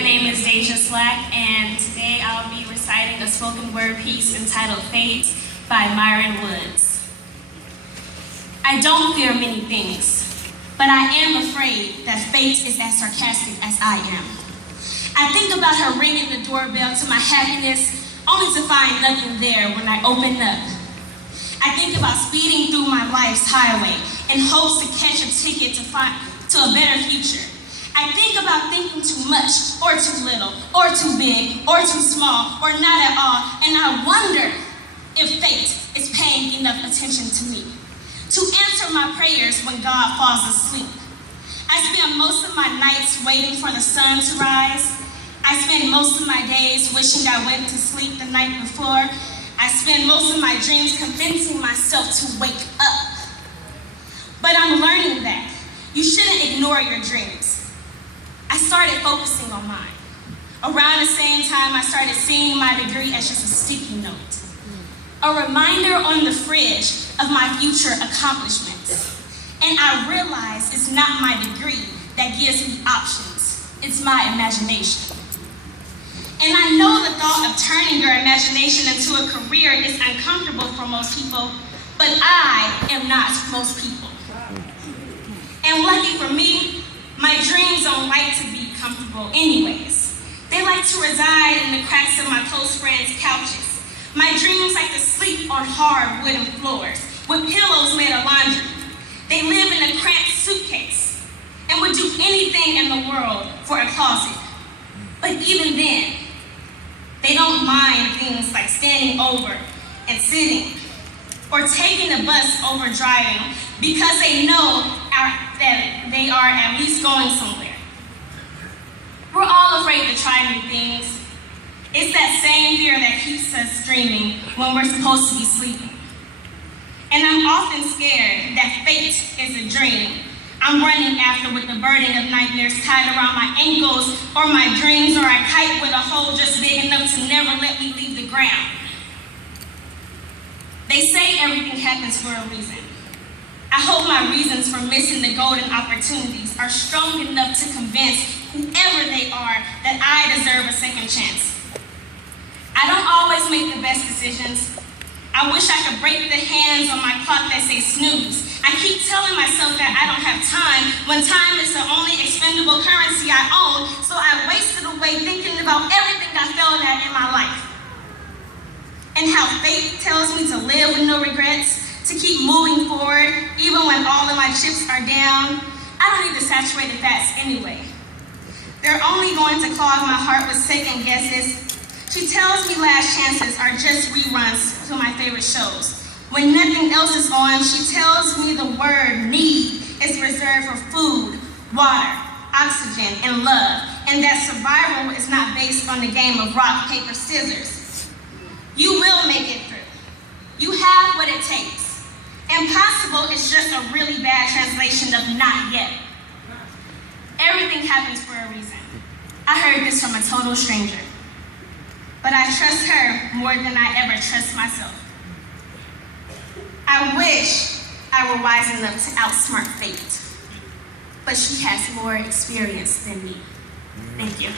My name is Dae'ja and today I'll be reciting a spoken word piece entitled Fate by Myron Woods. I don't fear many things, but I am afraid that fate is as sarcastic as I am. I think about her ringing the doorbell to my happiness, only to find nothing there when I open up. I think about speeding through my life's highway in hopes to catch a ticket to a better future. I think about thinking too much, or too little, or too big, or too small, or not at all, and I wonder if fate is paying enough attention to me to answer my prayers when God falls asleep. I spend most of my nights waiting for the sun to rise. I spend most of my days wishing I went to sleep the night before. I spend most of my dreams convincing myself to wake up. But I'm learning that you shouldn't ignore your dreams. I started focusing on mine. Around the same time, I started seeing my degree as just a sticky note. A reminder on the fridge of my future accomplishments. And I realized it's not my degree that gives me options. It's my imagination. And I know the thought of turning your imagination into a career is uncomfortable for most people, but I am not most people. And lucky for me, my dreams don't like to be comfortable anyways. They like to reside in the cracks of my close friends' couches. My dreams like to sleep on hard wooden floors with pillows made of laundry. They live in a cramped suitcase and would do anything in the world for a closet. But even then, they don't mind things like standing over and sitting or taking the bus over driving because they know that they are at least going somewhere. We're all afraid to try new things. It's that same fear that keeps us dreaming when we're supposed to be sleeping. And I'm often scared that fate is a dream I'm running after with the burden of nightmares tied around my ankles or my dreams or a kite with a hole just big enough to never let me leave the ground. They say everything happens for a reason. I hope my reasons for missing the golden opportunities are strong enough to convince whoever they are that I deserve a second chance. I don't always make the best decisions. I wish I could break the hands on my clock that say snooze. I keep telling myself that I don't have time when time is the only expendable currency I own, so I wasted away thinking about everything I failed at in my life. And how fate tells me to live with no regrets, to keep moving forward even when all of my chips are down. I don't need the saturated fats anyway. They're only going to clog my heart with second guesses. She tells me last chances are just reruns to my favorite shows. When nothing else is on, she tells me the word need is reserved for food, water, oxygen, and love, and that survival is not based on the game of rock, paper, scissors. You will make it through. You have what it takes. Impossible is just a really bad translation of not yet. Everything happens for a reason. I heard this from a total stranger. But I trust her more than I ever trust myself. I wish I were wise enough to outsmart fate, but she has more experience than me. Thank you.